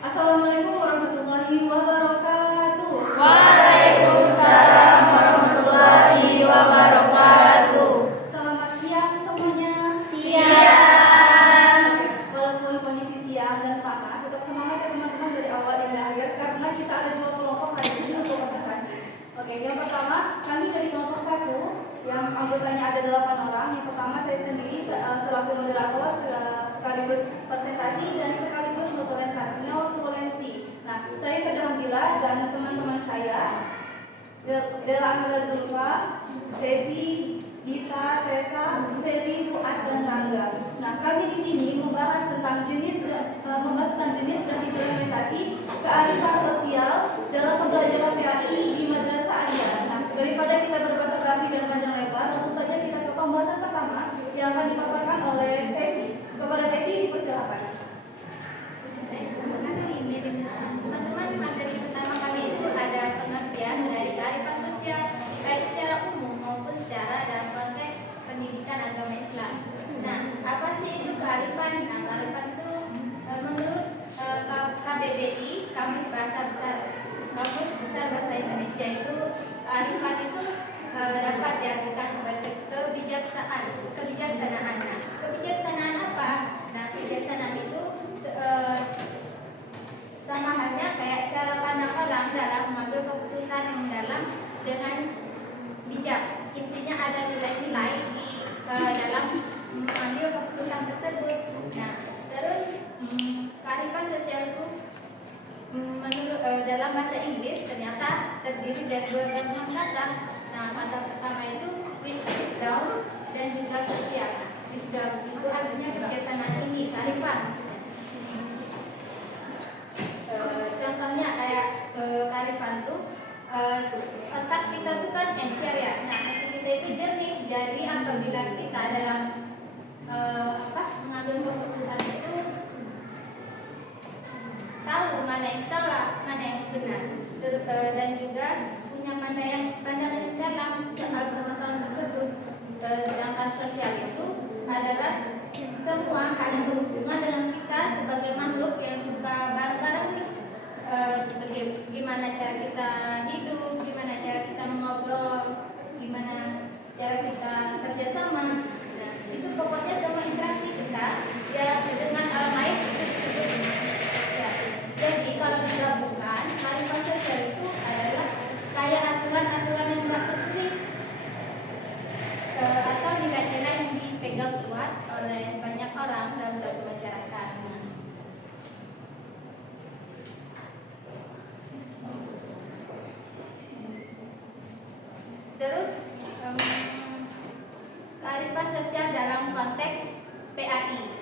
Assalamualaikum warahmatullahi wabarakatuh. Waalaikumsalam warahmatullahi wabarakatuh. Selamat siang semuanya. Siang. Walaupun kondisi siang dan panas, tetap semangat ya teman-teman dari awal hingga akhir karena kita ada dua kelompok hari ini untuk konsentrasi. Oke, yang pertama kami dari kelompok 1 yang anggotanya ada 8 orang. Yang pertama saya sendiri selaku moderator sekaligus presentasi dan sekaligus notulensi. Nah, saya Alhamdulillah dan teman-teman saya Dela Amila Zulfa, Desi, Gita, Tessa, Seli, Fuad, dan Rangga. Nah, kami di sini membahas tentang jenis dan implementasi kearifan sosial dalam pembelajaran PAI di Madrasah Anda. Nah, daripada kita berbasa-basi dan panjang lebar, langsung saja kita ke pembahasan pertama yang akan dipaparkan oleh Tesi. Kepada Tesi dipersilakan. Teman-teman, materi pertama kami itu ada pengertian dari kearifan sosial baik secara umum maupun secara dalam konteks pendidikan agama Islam. Nah, apa sih itu kearifan? Nah, kearifan itu menurut KBBI, Kamus Besar Bahasa Indonesia, itu kearifan itu dapat diartikan sebagai kebijaksanaan. Nah, kebijaksanaan apa? Nah, kebijaksanaan itu sama halnya kayak cara pandang orang dalam mengambil keputusan yang mendalam dengan bijak. Intinya ada nilai-nilai di dalam mengambil keputusan tersebut. Nah, terus kearifan sosial itu menurut dalam bahasa Inggris ternyata terdiri dari 2 gabungan kata. Nah, kata pertama itu wisdom dan juga sosial. Wisdom itu artinya kebijaksanaan tinggi, kearifan maksudnya. Contohnya kayak kearifan tuh otak kita tuh kan encer ya. Nah, hati kita itu jernih. Jadi apabila kita dalam mengambil keputusan itu tahu mana yang salah, mana yang benar, dan juga punya pandangan yang dalam soal permasalahan tersebut. Sedangkan sosial itu adalah semua hal yang berhubungan dengan kita sebagai makhluk yang suka bareng-bareng nih. Gimana cara kita hidup, gimana cara kita mengobrol, gimana cara kita kerjasama. Nah, itu pokoknya semua interaksi kita ya dengan orang lain itu disebut sosial. Jadi kalau digabungkan, kearifan sosial itu adalah kayak aturan-aturan yang nggak tertulis atau nilai-nilai yang dipegang kuat oleh banyak orang dalam suatu masyarakat. Terus kearifan sosial dalam konteks PAI.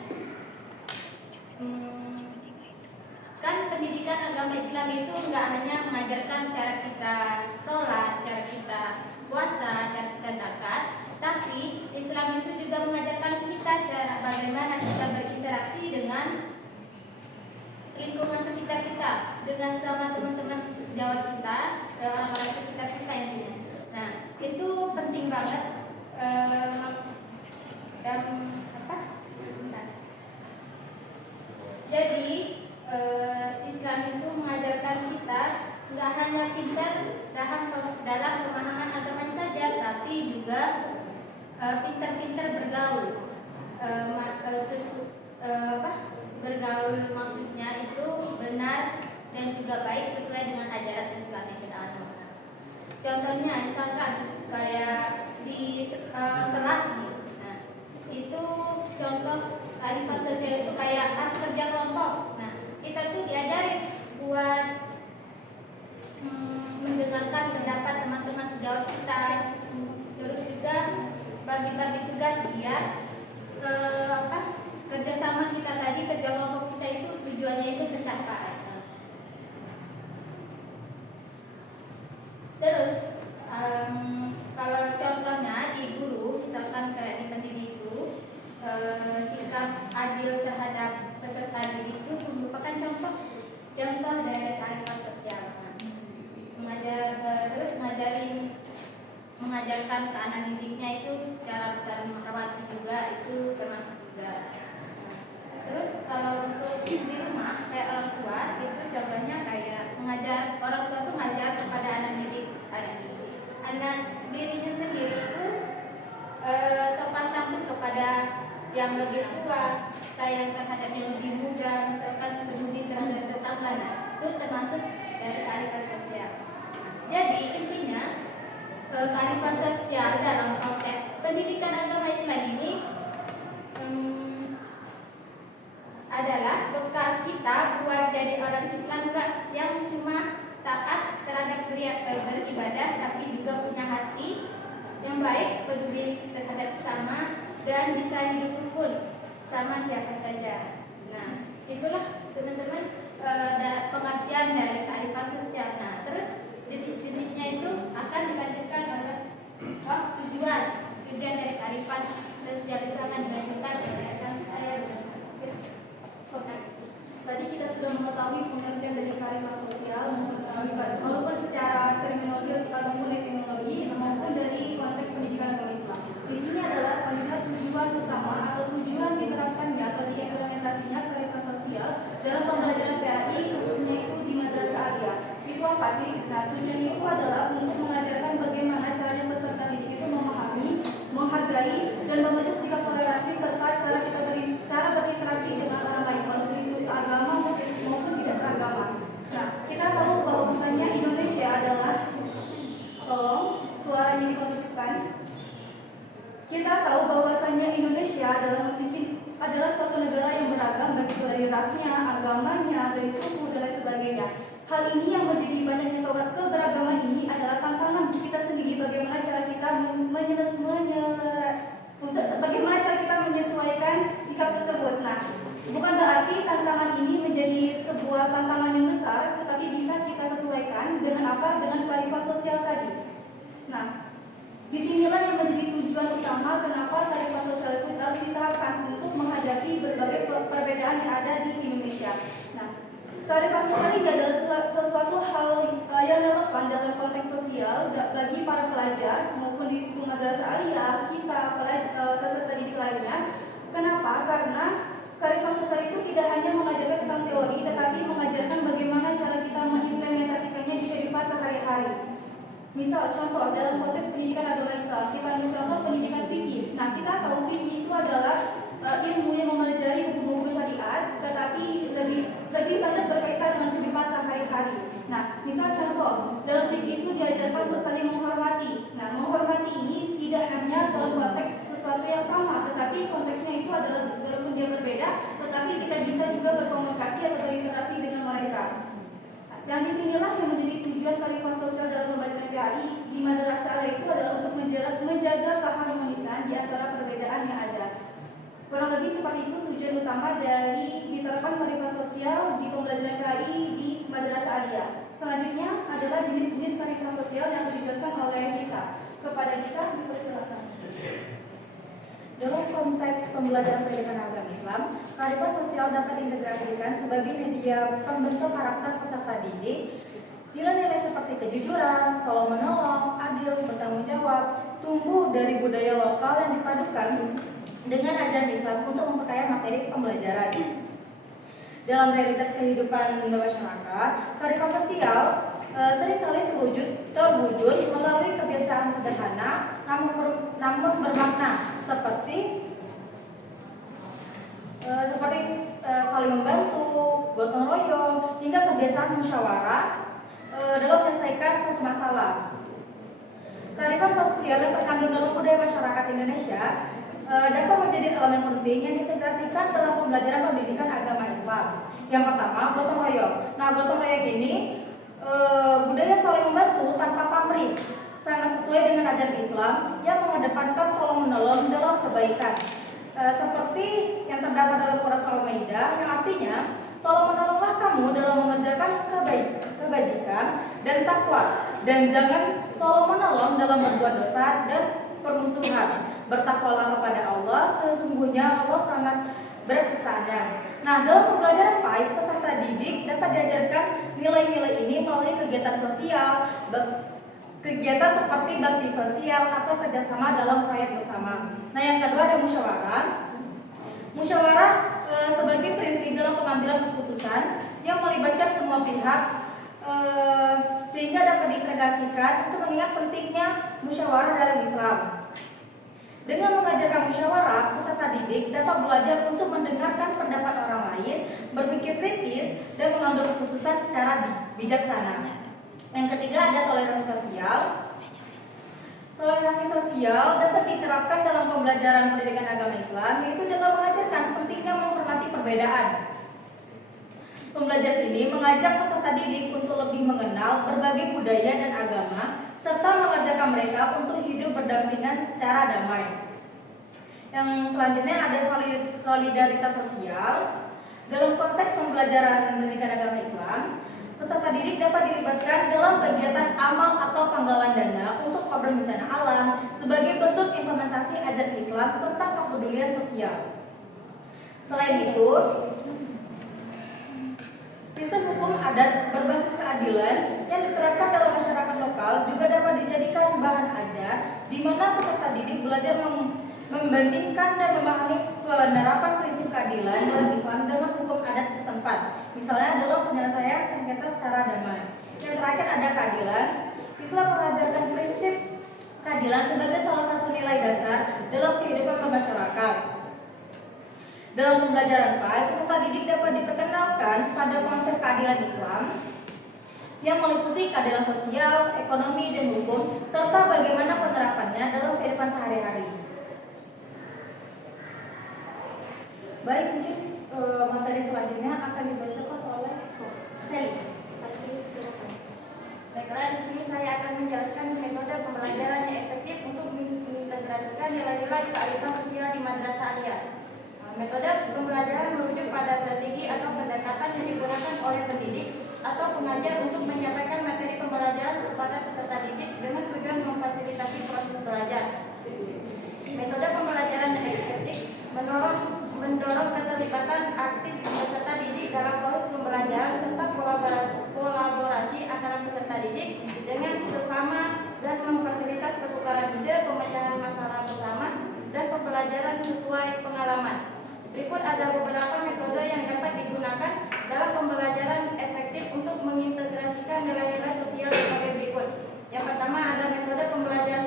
Kan pendidikan agama Islam itu nggak hanya mengajarkan cara kita sholat, cara kita puasa, cara kita zakat, tapi Islam itu juga mengajarkan kita cara bagaimana kita berinteraksi dengan lingkungan sekitar kita, dengan sama teman-teman sejawat kita, orang-orang sekitar kita intinya. Nah, itu penting banget Jadi Islam itu mengajarkan kita nggak hanya pintar dalam pemahaman agama saja, tapi juga pintar-pintar bergaul. Bergaul maksudnya itu benar dan juga baik sesuai dengan ajaran Islam yang kita anut. Contohnya misalkan kayak di kelas nih. Nah, itu contoh kearifan sosial itu kayak pas kerja kelompok. Nah, kita tuh diajarin buat mendengarkan pendapat teman-teman sejawat kita. Terus juga bagi-bagi tugas biar kerjasama kita tadi, kerja kelompok kita itu tujuannya itu tercapai. Terus kalau contohnya di guru, misalkan kayak di pendidik itu kepada yang lebih tua, sayang terhadap yang lebih muda, misalkan peduli terhadap tetangga. Nah, itu termasuk dari kearifan sosial. Jadi intinya kearifan sosial dalam konteks pendidikan agama Islam ini adalah bekal kita buat jadi orang Islam yang cuma taat terhadap beribadah, tapi juga punya hati yang baik, peduli terhadap sesama, dan bisa hidup rukun sama siapa saja. Nah, itulah teman-teman pengertian dari kearifan sosial. Nah, terus jenis-jenisnya itu akan dilanjutkan oleh tujuan dari kearifan sosial itu akan dilanjutkan oleh saya. Tadi kita sudah mengetahui pengertian dari kearifan sosial, walaupun secara terminologi ataupun etimologi maupun dari konteks pendidikan agama Islam. Di sini adalah selanjutnya tujuan utama atau tujuan diterapkannya atau diimplementasinya kearifan sosial dalam pembelajaran PAI, khususnya itu di Madrasah Aliyah. Itu apa sih? Nah, tujuannya itu adalah untuk mengajarkan bagaimana caranya peserta didik itu memahami, menghargai, dan membentuk sikap toleransi serta cara berinteraksi dengan orang lain, walaupun itu seagama maupun tidak seagama. Nah, kita tahu bahwasanya Indonesia adalah, tolong suaranya dikondisikan. Kita tahu bahwasanya Indonesia adalah suatu negara yang beragam, baik itu dari rasnya, agamanya, dari suku dan lain sebagainya. Hal ini yang menjadi banyaknya keberagaman ini adalah tantangan kita sendiri, bagaimana cara kita menyesuaikan sikap tersebut. Nah, bukan berarti tantangan ini menjadi sebuah tantangan yang besar, tetapi bisa kita sesuaikan dengan apa? Dengan kearifan sosial tadi. Nah, disinilah yang menjadi tujuan utama kenapa kearifan sosial itu harus diterapkan untuk menghadapi berbagai perbedaan yang ada di Indonesia. Nah, kearifan sosial ini adalah sesuatu hal yang relevan dalam konteks sosial bagi para pelajar maupun di Madrasah Aliyah, kita peserta didik lainnya. Kenapa? Karena kearifan sosial itu tidak hanya mengajarkan tentang teori, tetapi mengajarkan bagaimana cara kita mengimplementasikannya di kehidupan sehari-hari. Misal contoh dalam konteks pendidikan agama Islam, kita ambil contoh pendidikan fikih. Nah, kita tahu fikih itu adalah ilmu yang mempelajari hukum-hukum syariat, tetapi lebih banyak berkaitan dengan kehidupan sehari-hari. Nah, misal contoh dalam fikih itu diajarkan untuk saling menghormati. Nah, menghormati ini tidak hanya dalam konteks sesuatu yang sama, tetapi konteksnya itu adalah walaupun dia berbeda, tetapi kita bisa juga berkomunikasi atau berinteraksi dengan mereka. Dan disinilah yang menjadi tujuan kearifan sosial dalam pembelajaran PAI di Madrasah itu adalah untuk menjaga keharmonisan di antara perbedaan yang ada. Kurang lebih seperti itu tujuan utama dari diterapkan kearifan sosial di pembelajaran PAI di Madrasah Aliyah. Selanjutnya adalah jenis-jenis kearifan sosial yang dijelaskan oleh kita. Kepada kita dipersilakan. Dalam konteks pembelajaran pendidikan agama Islam, kearifan sosial dapat diintegrasikan sebagai media pembentuk karakter peserta didik. Nilai-nilai seperti kejujuran, tolong menolong, adil, bertanggung jawab, tumbuh dari budaya lokal yang dipadukan dengan ajaran Islam untuk memperkaya materi pembelajaran. Dalam realitas kehidupan masyarakat, kearifan sosial seringkali terwujud melalui kebiasaan sederhana namun bermakna seperti saling membantu, gotong royong, hingga kebiasaan musyawarah dalam menyelesaikan suatu masalah. Kearifan sosial yang terkandung dalam budaya masyarakat Indonesia dapat menjadi elemen penting yang diintegrasikan dalam pembelajaran pendidikan agama Islam. Yang pertama, gotong royong. Nah, gotong royong ini budaya saling membantu tanpa pamrih, sangat sesuai dengan ajaran Islam yang mengedepankan tolong menolong dalam kebaikan. Seperti yang terdapat dalam Quran Surah Al-Maidah yang artinya tolong menolonglah kamu dalam mengerjakan kebajikan dan takwa, dan jangan tolong menolong dalam berbuat dosa dan permusuhan. Bertakwalah kepada Allah, sesungguhnya Allah sangat berat siksaannya. Nah, dalam pembelajaran PAI, peserta didik dapat diajarkan nilai-nilai ini melalui kegiatan sosial, kegiatan seperti bakti sosial atau kerjasama dalam proyek bersama. Nah, yang kedua ada musyawarah. Musyawarah sebagai prinsip dalam pengambilan keputusan yang melibatkan semua pihak sehingga dapat diintegrasikan untuk mengingat pentingnya musyawarah dalam Islam. Dengan mengajarkan musyawarah, peserta didik dapat belajar untuk mendengarkan pendapat orang lain, berpikir kritis, dan mengambil keputusan secara bijaksana. Yang ketiga ada toleransi sosial. Toleransi sosial dapat diterapkan dalam pembelajaran pendidikan agama Islam, yaitu dengan mengajarkan pentingnya menghormati perbedaan. Pembelajaran ini mengajak peserta didik untuk lebih mengenal berbagai budaya dan agama, serta mengajarkan mereka untuk hidup berdampingan secara damai. Yang selanjutnya ada solidaritas sosial. Dalam konteks pembelajaran pendidikan agama Islam, peserta didik dapat dilibatkan dalam kegiatan amal atau penggalan dana untuk korban bencana alam sebagai bentuk implementasi ajaran Islam tentang kepedulian sosial. Selain itu, sistem hukum adat berbasis keadilan yang diterapkan dalam masyarakat lokal juga dapat dijadikan bahan ajar di mana peserta didik belajar membandingkan dan memahami penerapan prinsip keadilan dalam Islam dengan hukum adat setempat. Misalnya dalam penyelesaian sengketa secara damai. Yang terakhir ada keadilan. Islam mengajarkan prinsip keadilan sebagai salah satu nilai dasar dalam kehidupan masyarakat. Dalam pembelajaran PAI, peserta didik dapat diperkenalkan pada konsep keadilan Islam yang meliputi keadilan sosial, ekonomi, dan hukum, serta bagaimana penerapannya dalam kehidupan sehari-hari. Baik, mungkin materi selanjutnya akan dibacakan oleh Sally. Baiklah, di sini saya akan menjelaskan metode pembelajaran yang efektif untuk mengintegrasikan nilai-nilai kearifan sosial di madrasah aliyah. Metode pembelajaran merujuk pada strategi atau pendekatan yang digunakan oleh pendidik atau pengajar untuk menyampaikan materi pembelajaran kepada peserta didik dengan tujuan memfasilitasi proses belajar. Metode pembelajaran yang efektif mendorong keterlibatan aktif peserta didik dalam proses pembelajaran serta kolaborasi antara peserta didik dengan sesama dan memfasilitasi pertukaran ide, pemecahan masalah bersama, dan pembelajaran sesuai pengalaman. Berikut ada beberapa metode yang dapat digunakan dalam pembelajaran efektif untuk mengintegrasikan nilai-nilai sosial sebagai berikut. Yang pertama ada metode pembelajaran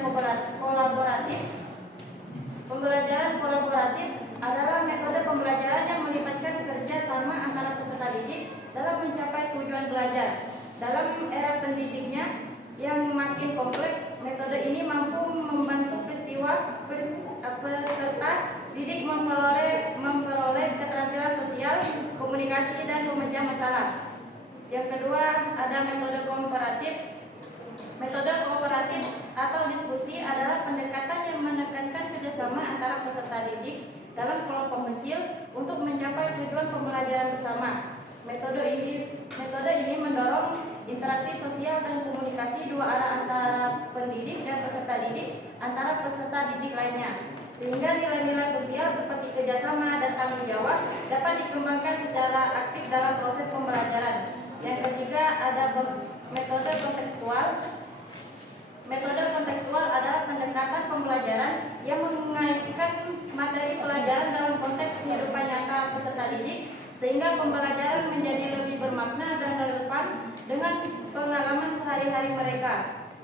kolaboratif. Pembelajaran kolaboratif adalah metode pembelajaran yang melibatkan kerja sama antara peserta didik dalam mencapai tujuan belajar. Dalam era pendidiknya yang makin kompleks, metode ini mampu membantu peserta didik memperoleh keterampilan sosial, komunikasi, dan pemecah masalah. Yang kedua ada metode kooperatif. Metode kooperatif atau diskusi adalah pendekatan yang menekankan kerjasama antara peserta didik dalam kelompok kecil untuk mencapai tujuan pembelajaran bersama. Metode ini mendorong interaksi sosial dan komunikasi dua arah antara pendidik dan peserta didik antara peserta didik lainnya, sehingga nilai-nilai sosial seperti kerjasama dan tanggung jawab dapat dikembangkan secara aktif dalam proses pembelajaran. Yang ketiga ada metode kontekstual. Metode kontekstual adalah pendekatan pembelajaran yang mengaitkan materi pelajaran dalam konteks kehidupan nyata peserta didik, sehingga pembelajaran menjadi lebih bermakna dan relevan dengan pengalaman sehari-hari mereka.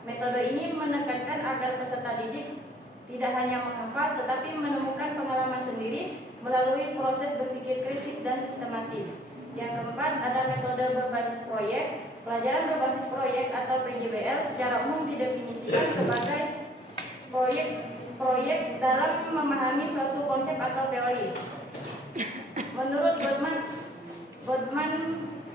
Metode ini menekankan agar peserta didik tidak hanya menghafal tetapi menemukan pengalaman sendiri melalui proses berpikir kritis dan sistematis. Yang keempat ada metode berbasis proyek. Pelajaran berbasis proyek atau PJBL secara umum didefinisikan sebagai proyek dalam memahami suatu konsep atau teori. Menurut Gottman,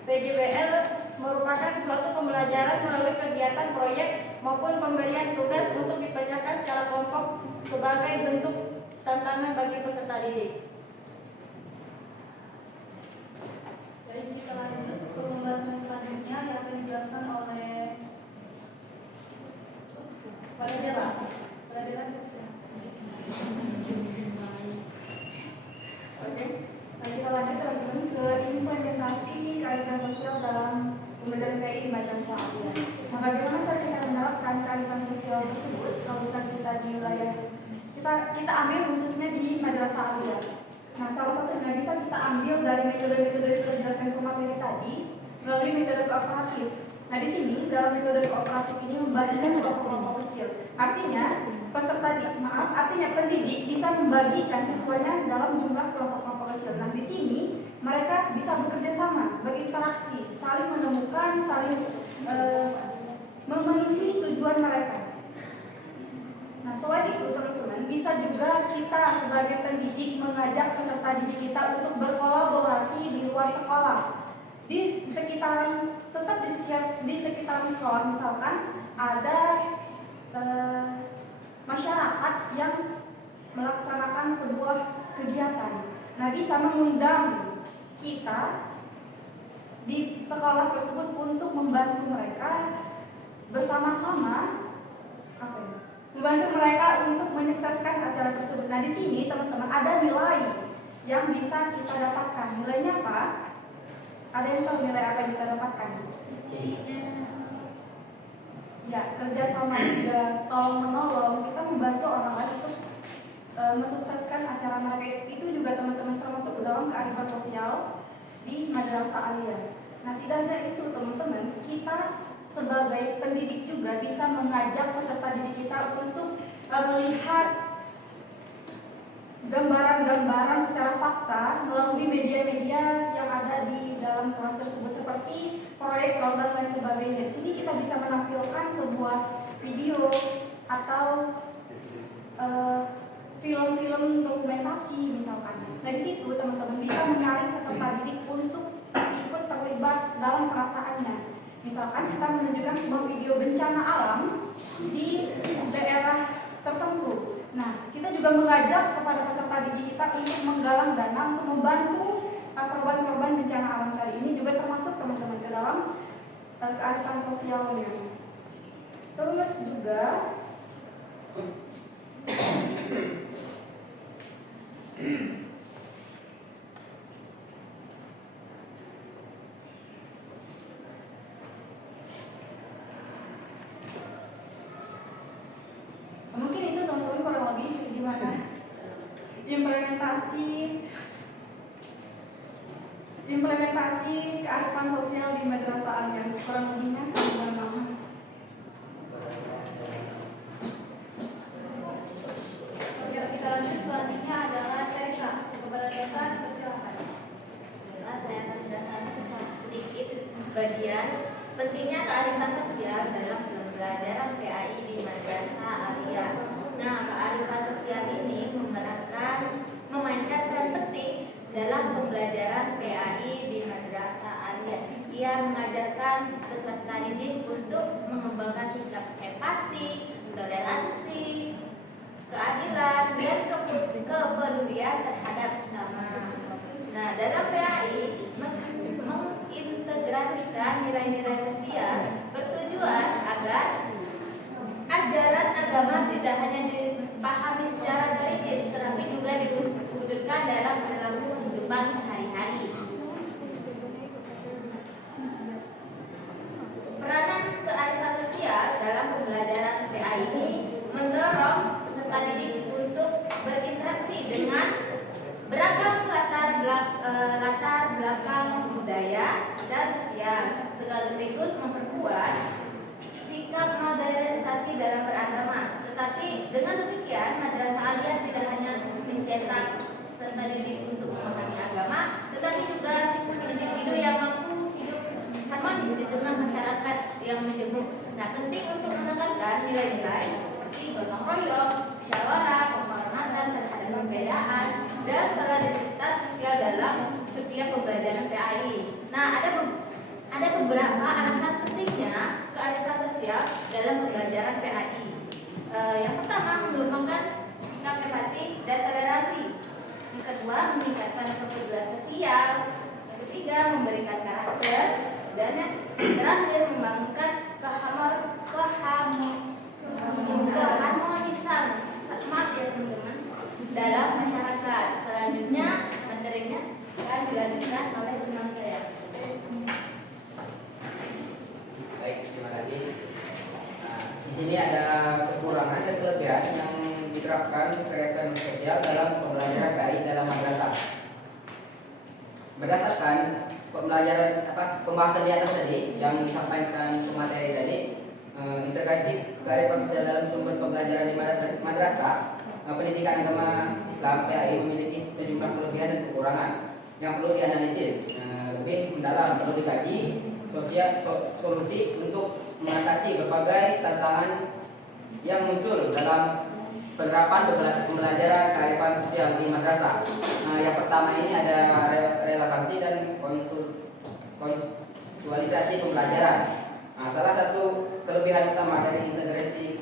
PJBL merupakan suatu pembelajaran melalui kegiatan proyek maupun pemberian tugas untuk dipecahkan secara kelompok sebagai bentuk tantangan bagi peserta didik. Jadi kita lanjut ke pembahasan selanjutnya yang akan dijelaskan oleh Pak Dela. Oke, nah kita lanjut teman-teman ke implementasi kearifan sosial dalam pembelajaran PI di madrasah aliyah. Nah, bagaimana cara kita menerapkan kearifan sosial tersebut kalau misalnya kita di wilayah kita ambil khususnya di madrasah aliyah. Nah, salah satunya bisa kita ambil dari metode-metode yang sudah dijelaskan ke materi tadi melalui metode kooperatif. Nah, di sini dalam metode kooperatif ini membagikan kelompok-kelompok kecil. Artinya pendidik bisa membagikan siswanya dalam jumlah kelompok-kelompok kecil. Nah, di sini mereka bisa bekerja sama, berinteraksi, saling menemukan, saling memenuhi tujuan mereka. Nah, selain itu teman-teman, bisa juga kita sebagai pendidik mengajak peserta didik kita untuk berkolaborasi di luar sekolah. Di sekitaran sekolah, misalkan ada masyarakat yang melaksanakan sebuah kegiatan. Nah, bisa mengundang kita di sekolah tersebut untuk membantu mereka bersama-sama membantu mereka untuk menyukseskan acara tersebut. Nah, di sini teman-teman ada nilai yang bisa kita dapatkan. Nilainya apa? Ada yang tahu nilai apa yang kita dapatkan? Ya, kerjasama juga, tolong menolong, kita membantu orang lain untuk mensukseskan acara mereka. Itu juga teman-teman termasuk dalam kearifan sosial di Madrasah Aliyah. Nah, tidak hanya itu teman-teman, kita sebagai pendidik juga bisa mengajak peserta didik kita untuk melihat gambaran-gambaran secara fakta melalui media-media yang ada di dalam kelas tersebut seperti proyek, dan lain sebagainya. Di sini kita bisa menampilkan sebuah video atau film-film dokumentasi misalkan. Nah, di situ teman-teman bisa menarik peserta didik untuk ikut terlibat dalam perasaannya. Misalkan kita menunjukkan sebuah video bencana alam di daerah tertentu. Nah, kita juga mengajak kepada peserta didik kita untuk menggalang dana untuk membantu korban-korban bencana alam kali ini, juga termasuk teman-teman ke dalam kearifan sosialnya. Terus juga mungkin itu teman-teman kurang lebih gimana implementasi kearifan sosial di Madrasah Aliyah. Kurang lebihnya gimana? Oke, kita lanjut. Selanjutnya adalah Tessa. Kepada Tessa, dipersilakan. Saya akan menjelaskan sedikit bagian pentingnya kearifan sosial dalam pembelajaran PAI di Madrasah Aliyah. Nah, kearifan sosial ini memainkan peran penting dalam pembelajaran PAI di Madrasah Aliyah. Ia mengajarkan peserta didik untuk mengembangkan sikap empati, toleransi, keadilan, dan kepedulian terhadap sesama. Nah, dalam PAI mengintegrasikan nilai-nilai sosial bertujuan agar ajaran agama tidak hanya dipahami secara teoritis, tetapi juga diwujudkan dalam perilaku kehidupan sehari-hari. Peranan kearifan sosial dalam pembelajaran PAI ini mendorong peserta didik untuk berinteraksi dengan beragam latar belakang budaya dan sosial, sekaligus memperkuat sikap modernisasi dalam beragama. Tetapi dengan demikian, Madrasah Aliyah tidak hanya mencetak peserta didik untuk memahami agama, tetapi juga individu yang mampu hidup harmonis di tengah masyarakat yang menjemuk. Nah, penting untuk menekankan nilai-nilai seperti gotong royong, musyawarah, penghormatan terhadap perbedaan, dan solidaritas sosial dalam setiap pembelajaran PAI. Nah, ada beberapa alasan pentingnya kearifan sosial dalam pembelajaran PAI. Yang pertama, mengembangkan sikap empati dan toleransi. Yang kedua, meningkatkan kepedulian sosial. Yang ketiga, memberikan karakter. Dan yang terakhir, membangunkan keharmonisan dalam masyarakat. Selanjutnya, materinya akan dilanjutkan oleh teman saya. Baik, terima kasih. Nah, di sini ada kekurangan dan kelebihan yang diterapkan kearifan sosial dalam pembelajaran PAI dalam madrasah. Berdasarkan pembahasan di atas tadi yang disampaikan pemateri tadi, integrasi kearifan sosial dalam sumber pembelajaran di madrasah, pendidikan agama Islam PAI memiliki sejumlah kelebihan dan kekurangan yang perlu dianalisis lebih mendalam, perlu dikaji solusi untuk mengatasi berbagai tantangan yang muncul dalam penerapan pembelajaran kearifan sosial di madrasah. Yang pertama ini ada relevansi dan kontekstualisasi pembelajaran. Salah satu kelebihan utama dari integrasi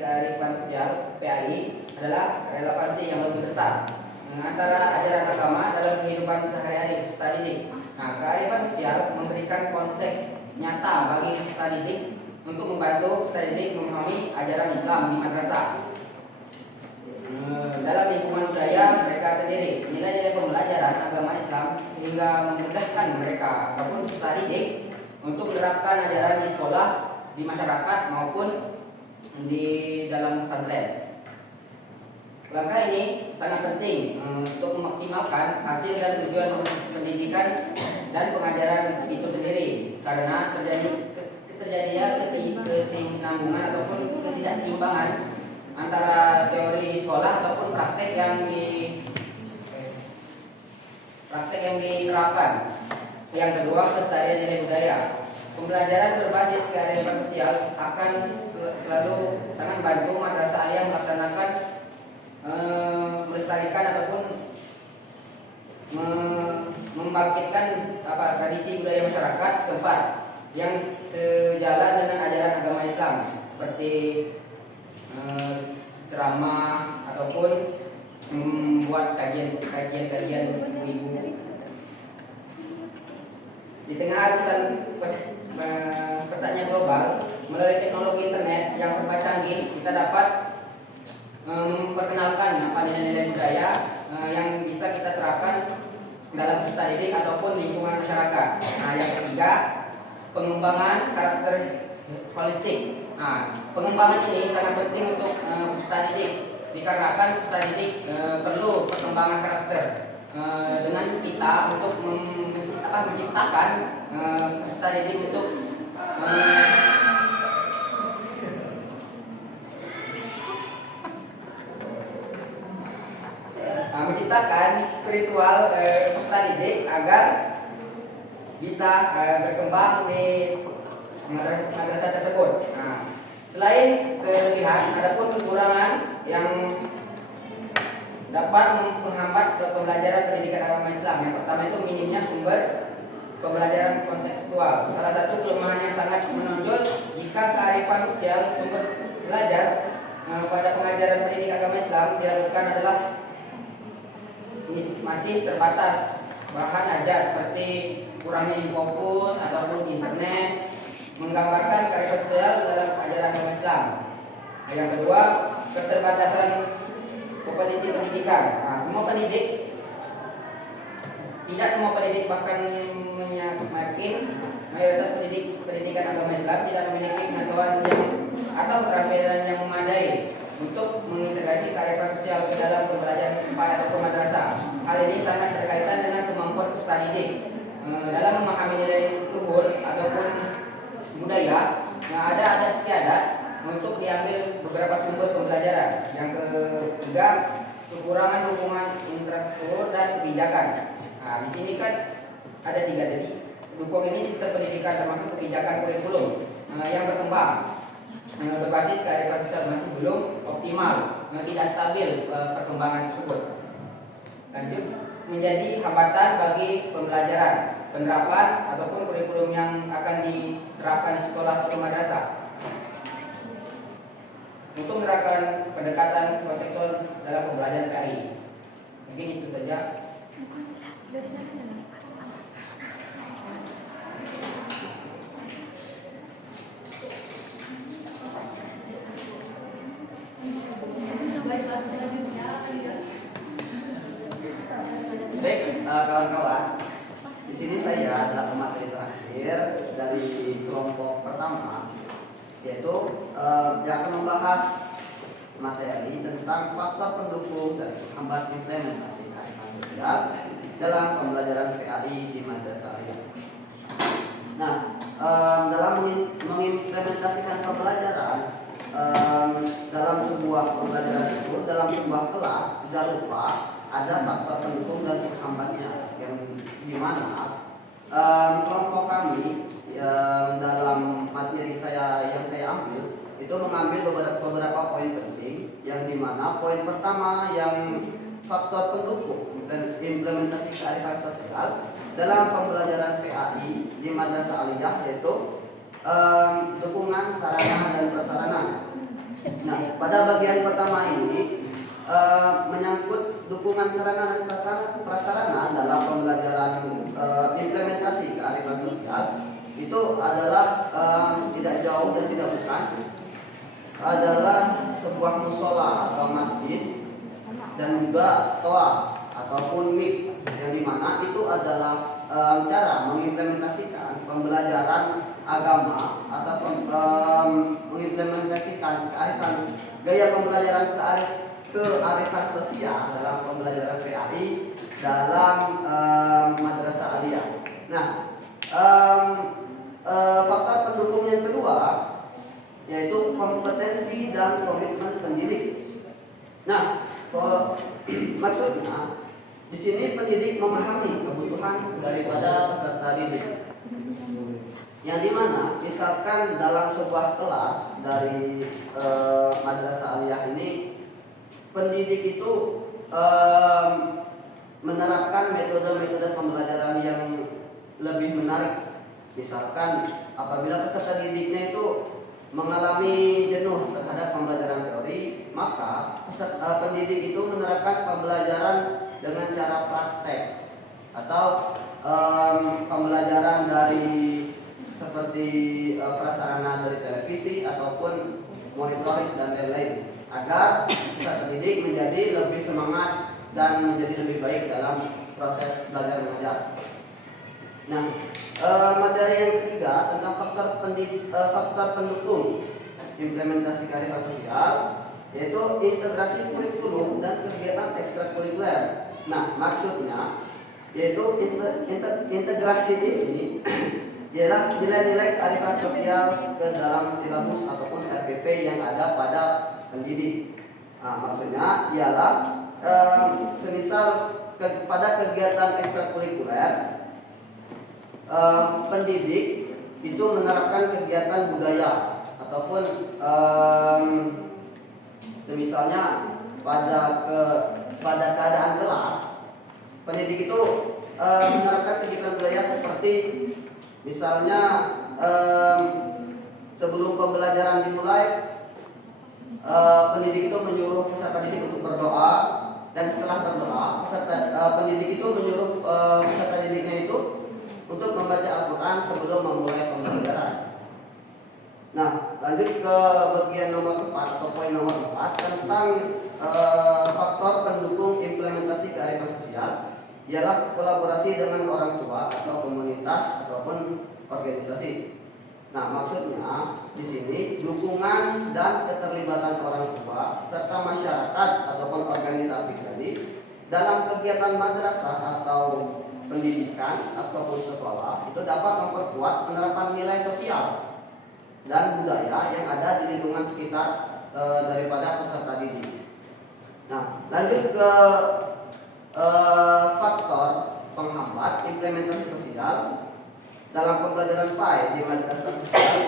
kearifan sosial PAI adalah relevansi yang lebih besar antara ajaran agama dalam kehidupan sehari-hari peserta didik. Kearifan sosial memberikan konteks nyata bagi peserta didik untuk membantu peserta didik memahami ajaran Islam di madrasah. Dalam lingkungan budaya mereka sendiri, nilai-nilai pembelajaran agama Islam sehingga memudahkan mereka ataupun peserta didik untuk menerapkan ajaran di sekolah, di masyarakat maupun di dalam pesantren. Langkah ini sangat penting untuk memaksimalkan hasil dan tujuan pendidikan dan pengajaran itu sendiri, karena terjadinya kesinambungan ataupun ketidakseimbangan antara teori di sekolah ataupun praktek yang diterapkan. Yang kedua, pelestarian nilai budaya. Pembelajaran berbasis kearifan sosial akan selalu sangat membantu madrasah aliyah melaksanakan melestarikan ataupun membangkitkan tradisi budaya masyarakat setempat yang sejalan dengan ajaran agama Islam, seperti ceramah ataupun membuat kajian-kajian ibu. Di tengah arusan pesatnya global, melalui teknologi internet yang serba canggih, kita dapat memperkenalkan nilai-nilai budaya yang bisa kita terapkan dalam peserta didik ataupun lingkungan masyarakat. Yang ketiga, pengembangan karakter holistik. Pengembangan ini sangat penting untuk peserta didik, dikarenakan peserta didik perlu perkembangan karakter dengan kita untuk menciptakan peserta didik untuk menciptakan spiritual peserta didik agar bisa berkembang di madrasah tersebut. Selain kelebihan, ada pun kekurangan yang dapat menghambat pembelajaran pendidikan agama Islam. Yang pertama itu minimnya sumber pembelajaran kontekstual. Salah satu kelemahan yang sangat menonjol jika kearifan sosial sumber belajar pada pengajaran pendidikan agama Islam dilakukan adalah masih terbatas bahan aja, seperti kurangnya fokus ataupun internet menggambarkan kearifan sosial dalam ajaran agama Islam. Yang kedua, keterbatasan kompetisi pendidikan. Tidak semua pendidik, bahkan makin mayoritas pendidikan agama Islam tidak memiliki pengetahuan atau keterampilan yang memadai untuk mengintegrasi kearifan sosial ke dalam pembelajaran tempat atau madrasah. Hal ini sangat berkaitan dengan kemampuan peserta didik dalam memahami nilai luhur ataupun budaya yang ada istiadat untuk diambil beberapa sumber pembelajaran. Yang ketiga, kekurangan dukungan infrastruktur dan kebijakan. Di sini kan ada 3 tadi. Dukung ini sistem pendidikan termasuk kebijakan kurikulum yang berkembang berbasis kearifan sosial masih belum optimal, tidak stabil perkembangan tersebut. Lanjut, menjadi hambatan bagi pembelajaran, penerapan ataupun kurikulum yang akan diterapkan di sekolah atau madrasah. Untuk menerapkan pendekatan kontekstual dalam pembelajaran PAI. Mungkin itu saja. Baik, kawan-kawan, di sini saya adalah pemateri terakhir dari kelompok pertama, yaitu yang akan membahas materi tentang faktor pendukung dan penghambat implementasi kearifan sosial dalam pembelajaran PAI di Madrasah Aliyah. Nah, dalam mengimplementasikan pembelajaran dalam sebuah pembelajaran itu, dalam sebuah kelas, tidak lupa ada faktor pendukung dan penghambatnya, yang dimana kelompok kami dalam materi yang saya ambil itu mengambil beberapa poin penting, yang dimana poin pertama yang faktor pendukung dan implementasi kearifan sosial dalam pembelajaran PAI di Madrasah Aliyah, yaitu dukungan sarana dan prasarana. Nah, pada bagian pertama ini menyangkut dukungan sarana dan prasarana dalam pembelajaran implementasi kearifan sosial, itu adalah tidak jauh dan tidak bukan adalah sebuah musola atau masjid dan juga toa ataupun mik, yang dimana itu adalah cara mengimplementasikan pembelajaran agama atau mengimplementasikan kearifan gaya pembelajaran kearifan sosial dalam pembelajaran PAI dalam Madrasah Aliyah. Nah, faktor pendukung yang kedua yaitu kompetensi dan komitmen pendidik. Nah, maksudnya di sini pendidik memahami kebutuhan daripada peserta didik. Yang dimana misalkan dalam sebuah kelas dari Madrasah Aliyah ini, pendidik itu menerapkan metode-metode pembelajaran yang lebih menarik. Misalkan apabila peserta didiknya itu mengalami jenuh terhadap pembelajaran teori, maka pendidik itu menerapkan pembelajaran dengan cara praktek atau pembelajaran dari seperti prasarana dari televisi ataupun monitoring dan lain-lain, agar peserta didik menjadi lebih semangat dan menjadi lebih baik dalam proses belajar mengajar. Nah, materi yang ketiga tentang faktor pendukung implementasi kearifan sosial, yaitu integrasi kurikulum dan kegiatan ekstrakurikuler. Nah, maksudnya yaitu integrasi ini ialah nilai-nilai kearifan sosial ke dalam silabus ataupun RPP yang ada pada pendidik. Nah, maksudnya ialah semisal pada kegiatan ekstrakurikuler, pendidik itu menerapkan kegiatan budaya ataupun misalnya pada keadaan kelas, pendidik itu menerapkan kegiatan budaya seperti misalnya sebelum pembelajaran dimulai, pendidik itu menyuruh peserta didik untuk berdoa, dan setelah berdoa pendidik itu menyuruh peserta didiknya itu untuk membaca Al-Quran sebelum memulai pembelajaran. Nah, lanjut ke bagian nomor 4 atau poin nomor 4 tentang faktor pendukung implementasi kearifan sosial, ialah kolaborasi dengan orang tua atau komunitas ataupun organisasi. Nah, maksudnya di sini dukungan dan keterlibatan orang tua serta masyarakat ataupun organisasi tadi dalam kegiatan madrasah atau pendidikan ataupun sekolah itu dapat memperkuat penerapan nilai sosial dan budaya yang ada di lingkungan sekitar daripada peserta didik. Nah, lanjut ke faktor penghambat implementasi sosial dalam pembelajaran PAI di Madrasah Sosial.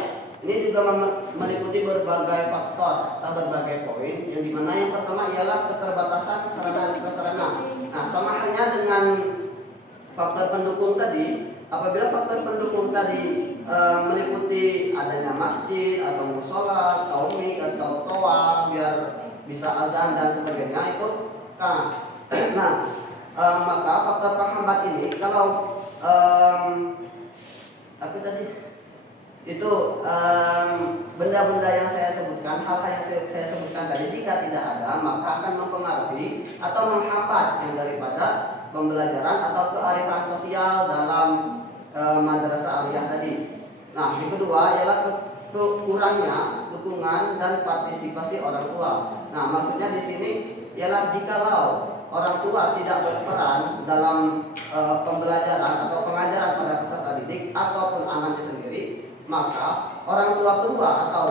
Ini juga meliputi berbagai faktor atau berbagai poin, yang dimana yang pertama ialah keterbatasan sarana dan prasarana. Nah, sama halnya dengan faktor pendukung tadi, apabila faktor pendukung tadi meliputi adanya masjid atau musola, taumik atau toa biar bisa azan dan sebagainya itu maka faktor penghambat ini kalau itu benda-benda yang saya sebutkan, hal-hal yang saya sebutkan tadi, jika tidak ada maka akan mempengaruhi atau menghambat yang daripada pembelajaran atau kearifan sosial dalam Madrasah Aliyah tadi. Nah, yang kedua ialah kurangnya dukungan dan partisipasi orang tua. Nah, maksudnya di sini ialah jikalau orang tua tidak berperan dalam pembelajaran atau pengajaran pada peserta didik ataupun anaknya sendiri, maka orang tua kedua atau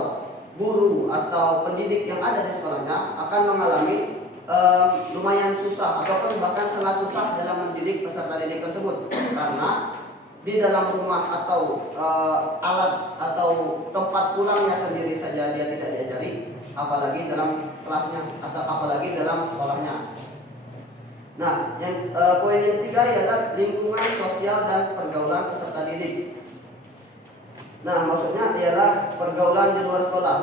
guru atau pendidik yang ada di sekolahnya akan mengalami lumayan susah ataupun bahkan sangat susah dalam mendidik peserta didik tersebut, karena di dalam rumah atau alat atau tempat pulangnya sendiri saja dia tidak diajari, apalagi dalam kelasnya atau apalagi dalam sekolahnya. Nah, yang poin yang ketiga ialah lingkungan sosial dan pergaulan peserta didik. Nah, maksudnya ialah pergaulan di luar sekolah.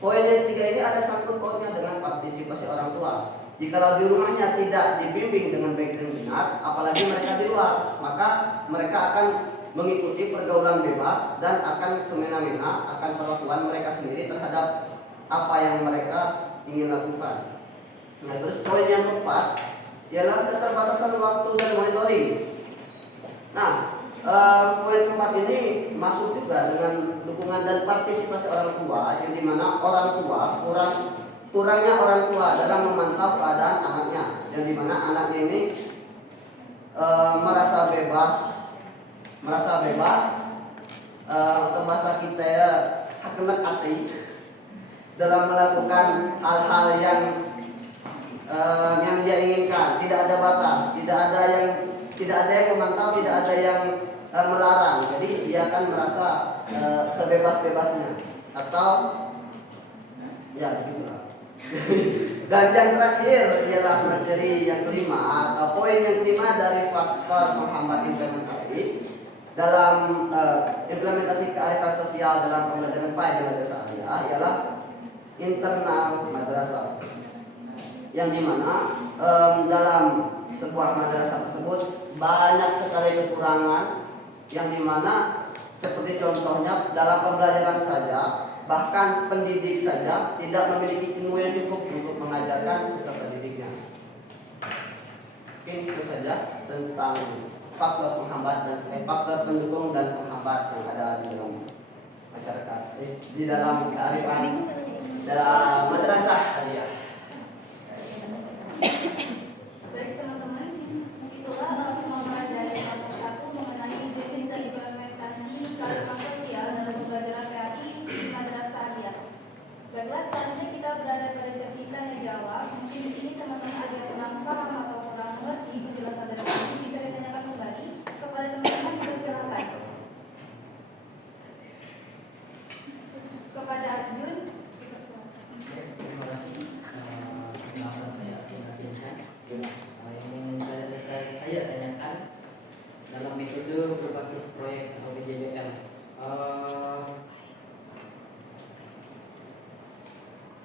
Poin yang ketiga ini ada sangkut pautnya dengan partisipasi orang tua. Jikalau di rumahnya tidak dibimbing dengan baik dan benar, apalagi mereka di luar, maka mereka akan mengikuti pergaulan bebas dan akan semena-mena akan perlakuan mereka sendiri terhadap apa yang mereka ingin lakukan. Nah, terus poin yang keempat ialah keterbatasan waktu dan monitoring. Nah, poin keempat ini masuk juga dengan dukungan dan partisipasi orang tua, yang dimana orang tua kurangnya orang tua dalam memantau keadaan anaknya, yang dimana anaknya ini merasa bebas atau bahasa kita ya hakenak hati dalam melakukan hal-hal yang dia inginkan, tidak ada batas, tidak ada yang memantau, tidak ada yang melarang. Jadi dia akan merasa sebebas-bebasnya atau ya begitulah. Dan yang terakhir ialah materi yang kelima atau poin yang kelima dari faktor penghambat implementasi dalam implementasi kearifan sosial dalam pembelajaran PAI di madrasah aliyah ialah internal madrasah, yang dimana dalam sebuah madrasah tersebut banyak sekali kekurangan, yang dimana seperti contohnya dalam pembelajaran saja, bahkan pendidik saja tidak memiliki ilmu yang cukup untuk mengajarkan peserta didiknya. Mungkin itu saja tentang faktor penghambat dan faktor pendukung dan penghambat yang ada di dalam masyarakat, di dalam kearifan dalam madrasah aliyah. Baik teman-teman, itulah pemaparan dari kelompok 1 mengenai jenis dan implementasi kearifan sosial dalam pembelajaran PAI di madrasah aliyah. Baiklah, selanjutnya kita berada pada sesi tanya jawab. Mungkin di sini teman-teman ada yang kurang paham atau kurang mengerti penjelasan dari kami, bisa ditanyakan kembali kepada teman-teman, dipersilakan. Kepada Arjun, dipersilakan. Terima kasih. Perkenalkan saya Arjun. Yang ingin saya tanyakan dalam metode berbasis proyek atau PJBL,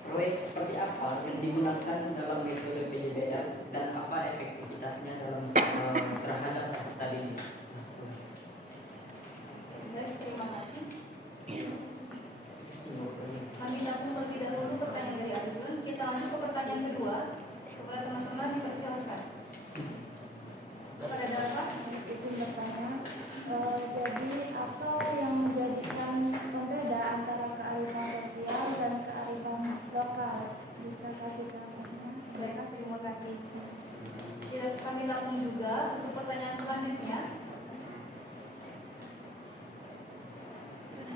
proyek seperti apa yang digunakan dalam metode PJBL dan apa efektivitasnya dalam terhadap peserta didik? Baik, terima kasih. Kami lakukan terlebih dahulu pertanyaan dari Arjun. Kita lanjut ke pertanyaan kedua. Kepada teman-teman, dipersilakan. Kepada Darfa, Itu bertanya, jadi apa yang menjadikan pembeda antara kearifan sosial dan kearifan lokal? Bisa kasih contohnya? baik, terima kasih. Tidak kami lakukan juga untuk pertanyaan selanjutnya.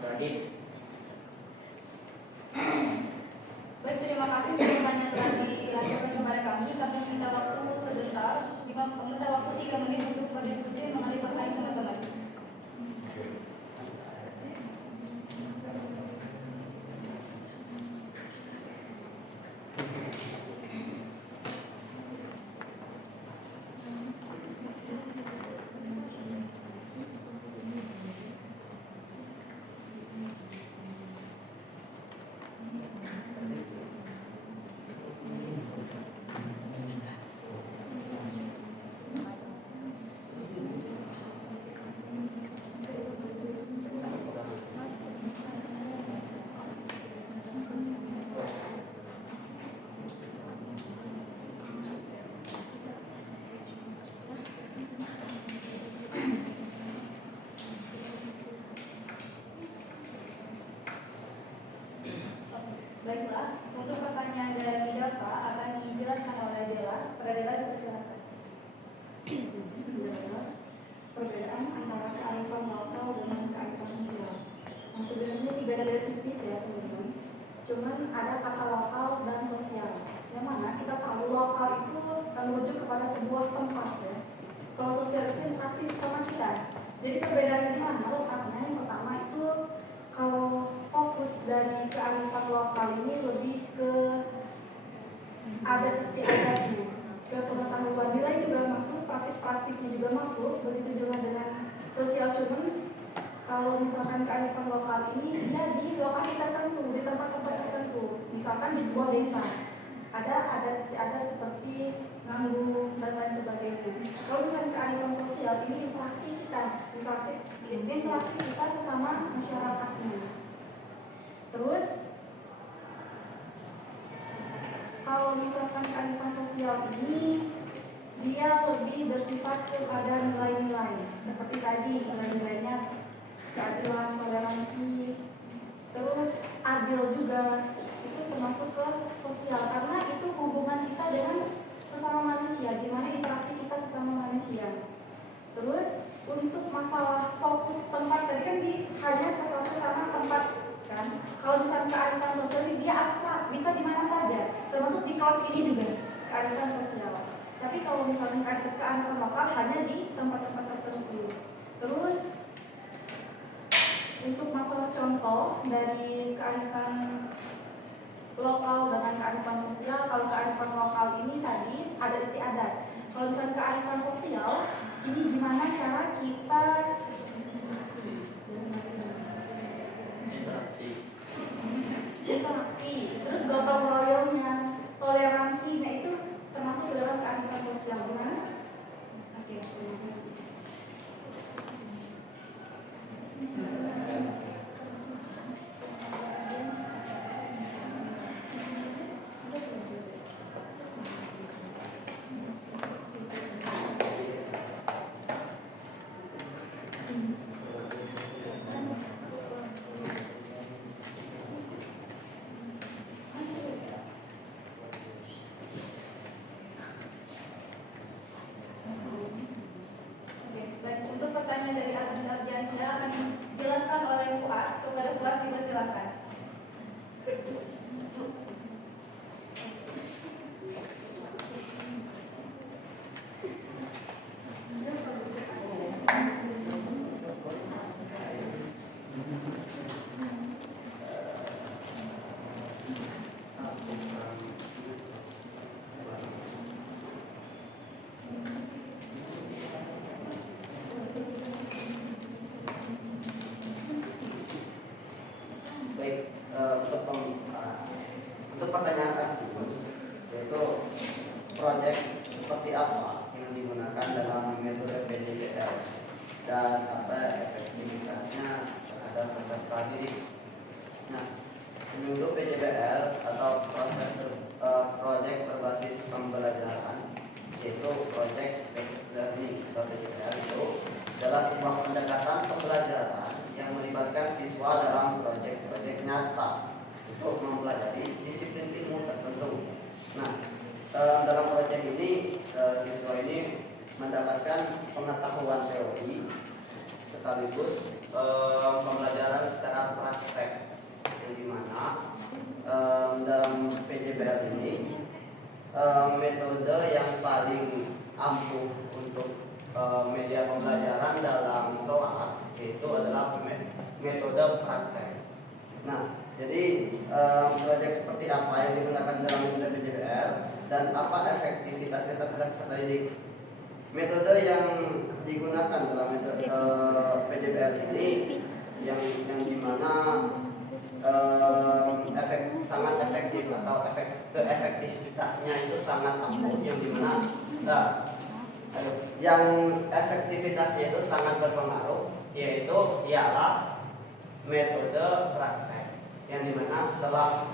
Baik, terima kasih untuk pertanyaan telah dilakukan kepada kami. Kami minta waktu sebentar, minta waktu 3 menit untuk berdiskusi mengenai pertanyaan teman-teman. kearifan lokal dengan kearifan sosial. Nah sebenarnya ini beda-beda tipis ya teman-teman. Cuman ada kata lokal dan sosial. Yang mana kita tahu lokal itu merujuk kepada sebuah tempat ya. Kalau sosial itu interaksi sama kita. Jadi perbedaannya di mana letaknya? Yang pertama itu kalau fokus dari kearifan lokal ini lebih ke adat istiadatnya, ke pengetahuan nilai juga masuk, praktik-praktiknya juga masuk, begitu juga dengan sosial. Cuman kalau misalkan kearifan lokal ini dia di lokasi tertentu, di tempat-tempat tertentu, misalkan di sebuah desa ada adat istiadat seperti nganggu dan lain sebagainya. Kalau misalkan kearifan sosial ini interaksi kita sesama masyarakatnya. Terus kalau misalkan kearifan sosial ini dia lebih bersifat kepada nilai-nilai seperti tadi, nilai-nilainya keadilan, toleransi, terus adil juga, itu termasuk ke sosial karena itu hubungan kita dengan sesama manusia, gimana interaksi kita sesama manusia. Terus untuk masalah fokus tempat tadi kan hanya terfokus sama tempat kan. Kalau misalnya kearifan sosial ini dia abstrak, bisa di mana saja, termasuk di kelas ini juga kearifan sosial. Tapi kalau misalnya kearifan lokal hanya di tempat-tempat tertentu. Terus untuk masalah contoh dari kearifan lokal dengan kearifan sosial, kalau kearifan lokal ini tadi ada istiadat. Kalau misalnya kearifan sosial ini gimana cara kita interaksi, terus gotong royongnya, toleransinya itu termasuk dalam kearifan sosial. Gimana? Oke, terima kasih. Untuk pertanyaan yaitu proyek seperti apa yang digunakan dalam metode PJBL dan apa efektivitasnya terhadap peserta didik. Nah, untuk PJBL atau proses proyek berbasis pembelajaran yaitu proyek based learning atau PJBL itu adalah sebuah pendekatan pembelajaran yang melibatkan siswa dalam proyek-proyek nyata untuk mempelajari disiplin ilmu tertentu. Nah, dalam proyek ini siswa ini mendapatkan pengetahuan teori sekaligus pembelajaran secara praktek, yang dimana dalam PJBL ini metode yang paling ampuh untuk media pembelajaran dalam kelas itu adalah metode praktek. Nah, jadi proyek seperti apa yang digunakan dalam metode PJBL dan apa efektivitasnya terhadap peserta didik? Metode yang digunakan dalam metode PJBL ini yang dimana sangat efektif atau efektivitasnya itu sangat ampuh, yang dimana yang efektivitasnya itu sangat berpengaruh, yaitu ialah metode praktek, yang dimana setelah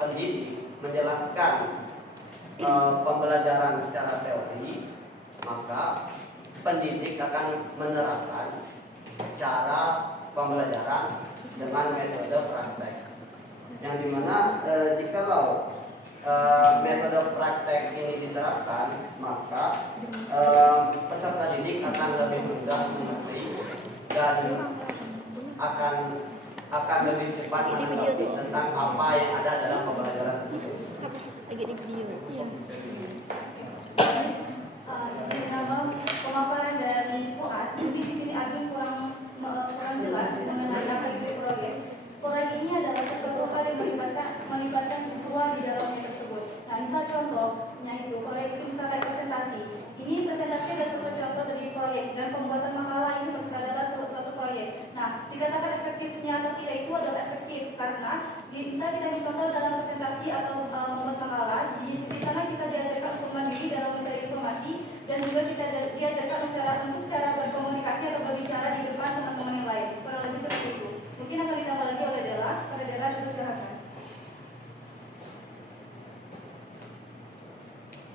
pendidik menjelaskan pembelajaran secara teori, maka pendidik akan menerapkan cara pembelajaran dengan metode praktek, yang dimana jikalau metode praktek ini diterapkan, maka peserta didik akan dan akan lebih cepat menanggapi tentang apa yang ada dalam pembelajaran tersebut. Pemaparan dari Fuad, mungkin di sini Agim kurang jelas mengenai apa itu proyek. Proyek ini adalah sesuatu hal yang melibatkan siswa di dalamnya tersebut. Nah, misal contohnya itu proyek itu misalnya presentasi. Ini presentasi adalah satu contoh dari proyek dan pembuatan makalah ini adalah suatu proyek. Nah, dikatakan efektifnya atau tidak itu adalah efektif karena bisa kita mencontoh dalam presentasi atau membuat makalah. Di sana kita diajarkan untuk mandiri dalam mencari informasi dan juga kita diajarkan untuk cara berkomunikasi atau berbicara di depan teman-teman yang lain. Kurang lebih seperti itu. Mungkin akan ditambah lagi oleh Dela. Pada Dela dipersilakan.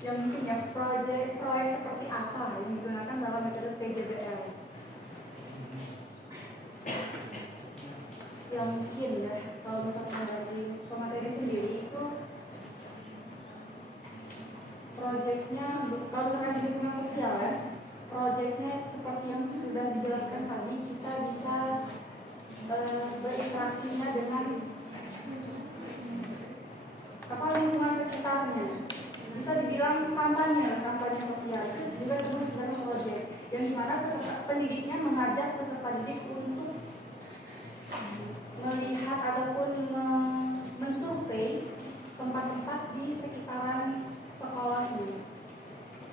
Yang mungkin ya proyek seperti apa yang digunakan dalam metode PJBL? Yang mungkin ya kalau misalnya dari materi sendiri itu proyeknya kalau misalkan di lingkungan sosial ya, proyeknya seperti yang sudah dijelaskan tadi, kita bisa berinteraksinya dengan lingkungan sekitarnya. Bisa dibilang kampanye sosial juga disebut sebagai proyek yang dimana peserta pendidiknya mengajak peserta didik untuk melihat ataupun mensurvei tempat-tempat di sekitaran sekolah ini.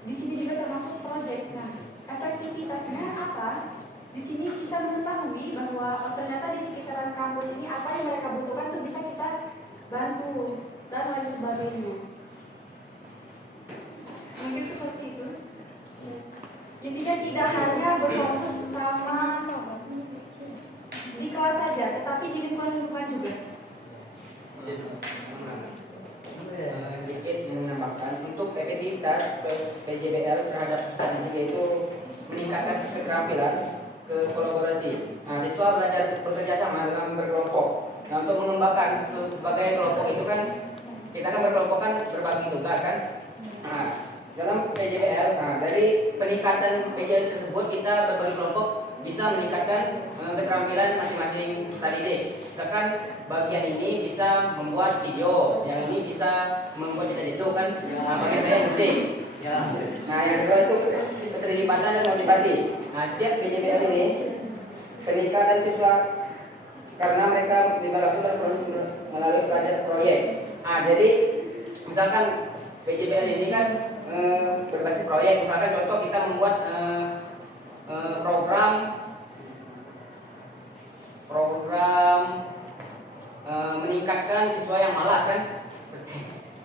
Di sini juga termasuk proyek. Nah, efektivitasnya apa? Di sini kita mengetahui bahwa ternyata di sekitaran kampus ini apa yang mereka butuhkan itu bisa kita bantu dan lain sebagainya. Mungkin seperti itu. Intinya tidak hanya berfokus sama di kelas saja, tetapi di lingkungan juga. Sedikit menambahkan untuk efektivitas PJBL terhadap tadi yaitu meningkatkan keterampilan kolaborasi. Nah, siswa belajar bekerja sama dengan berkelompok. Nah, untuk mengembangkan sebagai kelompok itu kan kita kan berkelompok kan berbagi tugas kan. Nah, dalam PJBL, dari peningkatan PJBL tersebut kita berbagi kelompok bisa meningkatkan keterampilan masing-masing peserta didik. Misalkan bagian ini bisa membuat video, yang ini bisa membuat itu kan. Nah, bagian saya musik. Ya. Nah, yang kedua itu keterlibatan dan motivasi. Nah, setiap PJBL ini peningkatan siswa karena mereka langsung melalui pelajaran proyek. Nah, jadi misalkan PJBL ini kan berbasis proyek. Misalkan contoh kita membuat program meningkatkan siswa yang malas kan.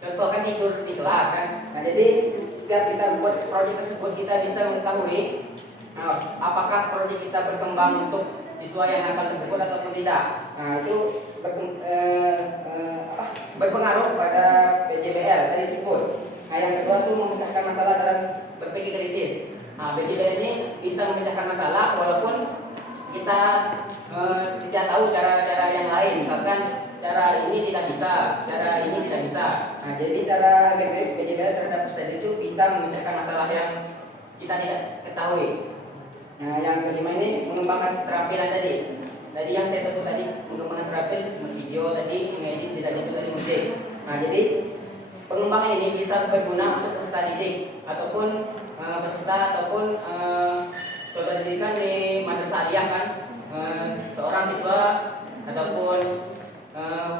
Contoh kan tidur di kelas kan. Nah, jadi setiap kita membuat proyek tersebut kita bisa mengetahui apakah proyek kita berkembang untuk siswa yang nakal tersebut ataupun tidak. Nah, itu berpengaruh pada PJBL tadi tersebut. Nah, yang kedua itu memecahkan masalah dalam berpikir kritis. Nah, PJBL ini bisa memecahkan masalah walaupun kita tidak tahu cara-cara yang lain. Misalkan cara ini tidak bisa, cara ini tidak bisa. Nah, jadi cara efektif PJBL terhadap peserta itu bisa memecahkan masalah yang kita tidak ketahui. Nah, yang kelima ini mengembangkan keterampilan tadi. Tadi yang saya sebut tadi mengembangkan keterampilan video tadi, mengedit tidak itu tadi musik. Nah, jadi pengembangan ini bisa berguna untuk peserta didik ataupun peserta ataupun contoh didikan di madrasah aliyah kan. Seorang siswa ataupun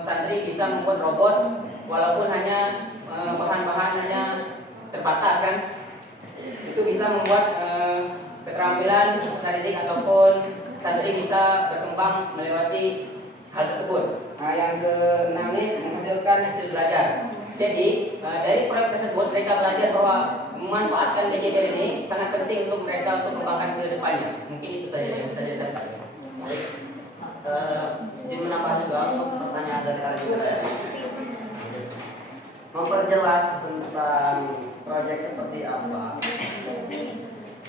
santri bisa membuat robot walaupun hanya bahan-bahan hanya terbatas kan. Itu bisa membuat keterampilan peserta didik ataupun santri bisa berkembang melewati hal tersebut. Nah, yang keenam ini menghasilkan hasil belajar. Jadi dari proyek tersebut mereka belajar bahwa memanfaatkan PJBL ini sangat penting untuk mereka untuk mengembangkan ke depannya. Mungkin itu saja yang bisa saya sampaikan. Jadi menambah juga untuk pertanyaan dari Arif, memperjelas tentang proyek seperti apa.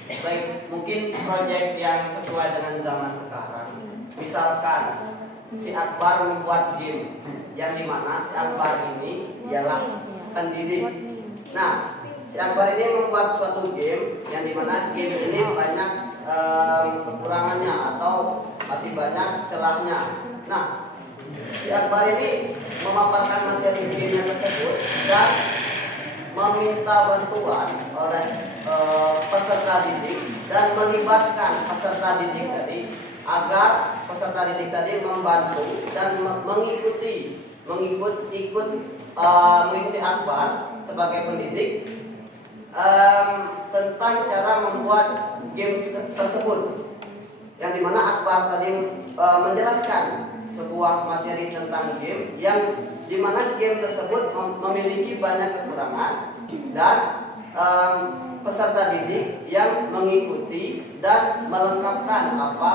Baik, mungkin proyek yang sesuai dengan zaman sekarang. Misalkan si Akbar membuat game yang dimana si Akbar ini ialah pendidik. Nah, si Akbar ini membuat suatu game yang dimana game ini banyak kekurangannya atau masih banyak celahnya. Nah, si Akbar ini memaparkan materi gamenya tersebut dan meminta bantuan oleh peserta didik dan melibatkan peserta didik tadi agar peserta didik tadi membantu dan mengikuti Akbar sebagai pendidik tentang cara membuat game tersebut, yang dimana Akbar tadi menjelaskan sebuah materi tentang game yang dimana game tersebut memiliki banyak kekurangan dan peserta didik yang mengikuti dan melengkapkan apa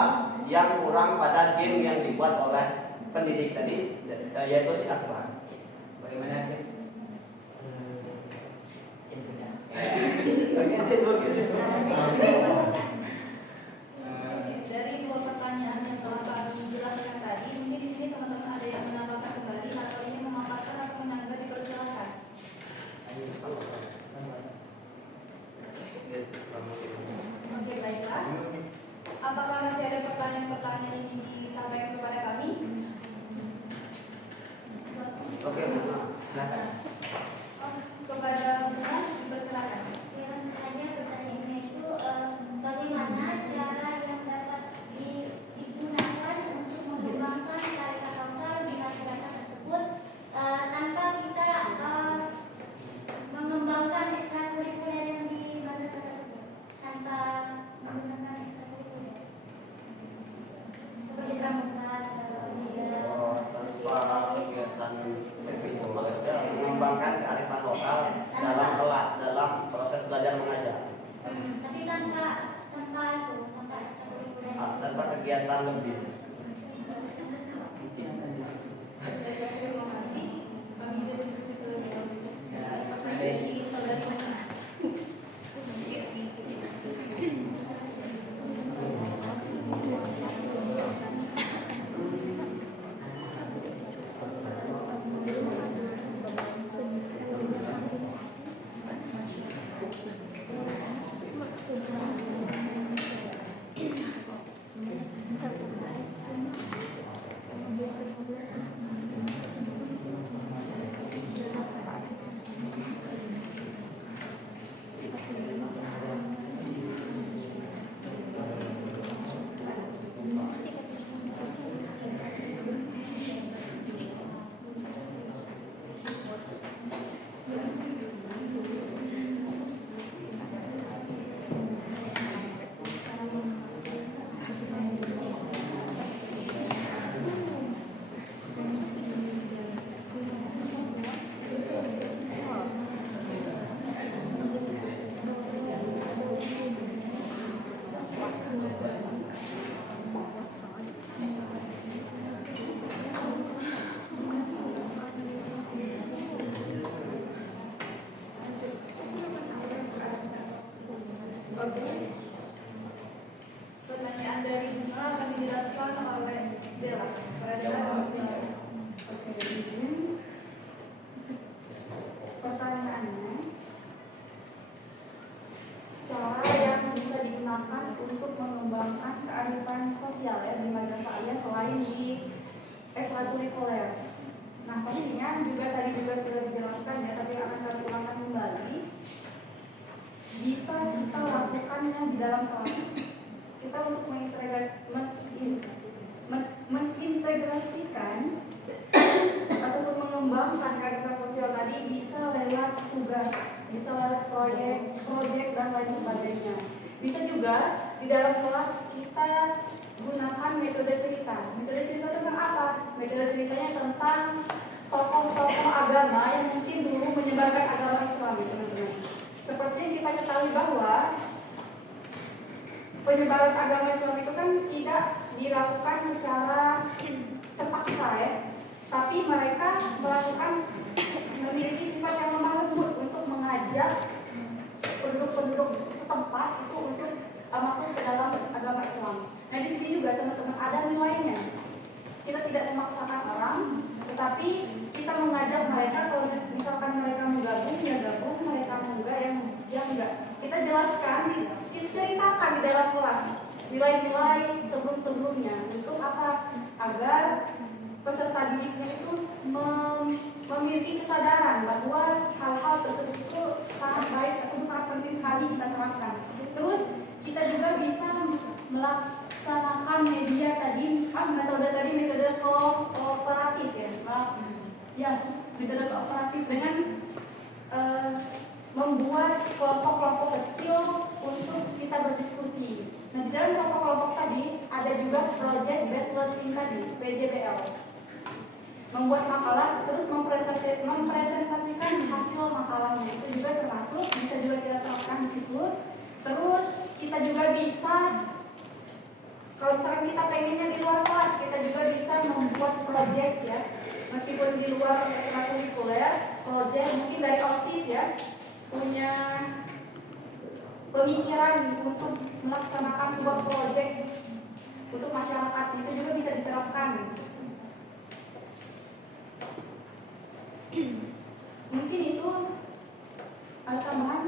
yang kurang pada game yang dibuat oleh pendidik tadi, yaitu si Akbar. Bagaimana, Dev? Ya sudah. Dari dua pertanyaan yang telah kami jelaskan tadi, mungkin di sini teman-teman ada yang menambahkan kembali atau ingin memaparkan atau menanggapi, dipersilakan. Oke, baiklah. Apakah masih ada pertanyaan-pertanyaan yang ingin disampaikan kepada kami? Oke, silakan. Kepada Bunga, dipersilakan. Ya, tentu saja pertanyaannya itu bagaimana cara yang dapat digunakan untuk mengembangkan kearifan lokal di masyarakat tersebut tanpa kita mengembangkan ekstrakurikuler yang di madrasah tersebut, tanpa menggunakan ekstrakurikuler seperti pramuka, Tanpa kegiatan maksudnya mengembangkan kearifan lokal dalam kelas, dalam proses belajar mengajar, tapi tanpa ekstrakurikuler. tanpa kegiatan lebih. Terima kasih. Kami izin diskusi terlebih dahulu. Dari saudari Masna. Pertanyaan dari Bunga akan dijelaskan oleh Bella. Oke, izin. Pertanyaannya, cara yang bisa digunakan untuk mengembangkan kearifan sosial ya di madrasah aliyah selain di ekstrakurikuler. Nah, pastinya juga tadi juga sudah dijelaskan ya, tapi akan kami ulangkan kembali. Bisa kita lakukannya di dalam kelas. Kita untuk mengintegrasikan ataupun mengembangkan kearifan sosial tadi bisa lewat tugas, bisa lewat proyek dan lain sebagainya. Bisa juga di dalam kelas kita gunakan metode cerita. Metode cerita tentang apa? Metode ceritanya tentang tokoh-tokoh agama yang mungkin dulu menyebarkan agama Islam, teman-teman. Seperti yang kita ketahui bahwa penyebaran agama Islam itu kan tidak dilakukan secara terpaksa ya, tapi mereka melakukan memiliki sifat yang lemah lembut untuk mengajak penduduk-penduduk setempat itu untuk masuk ke dalam agama Islam. Nah di sini juga teman-teman ada nilainya. Kita tidak memaksakan orang, tetapi kita mengajak mereka kalau misalkan mereka mau gabung ya gabung, mereka mau enggak yang enggak. Kita jelaskan, kita ceritakan di dalam kelas nilai-nilai sebelum-sebelumnya. Untuk apa? Agar peserta didiknya itu memiliki kesadaran bahwa hal-hal tersebut itu sangat baik atau sangat penting sekali kita terapkan. Terus kita juga bisa melaksanakan metode kooperatif ya, metode kooperatif dengan membuat kelompok-kelompok kecil untuk kita berdiskusi. Nah, di dalam kelompok-kelompok tadi ada juga project based learning tadi, PJBL. Membuat makalah terus mempresentasikan hasil makalahnya, itu juga termasuk bisa juga kita terapkan di situ. Terus kita juga bisa, kalau misalkan kita pengennya di luar kelas, kita juga bisa membuat project ya, meskipun di luar ekstrakurikuler, project mungkin dari OSIS ya, punya pemikiran untuk melaksanakan sebuah project untuk masyarakat, itu juga bisa diterapkan. Mungkin itu ada tambahan.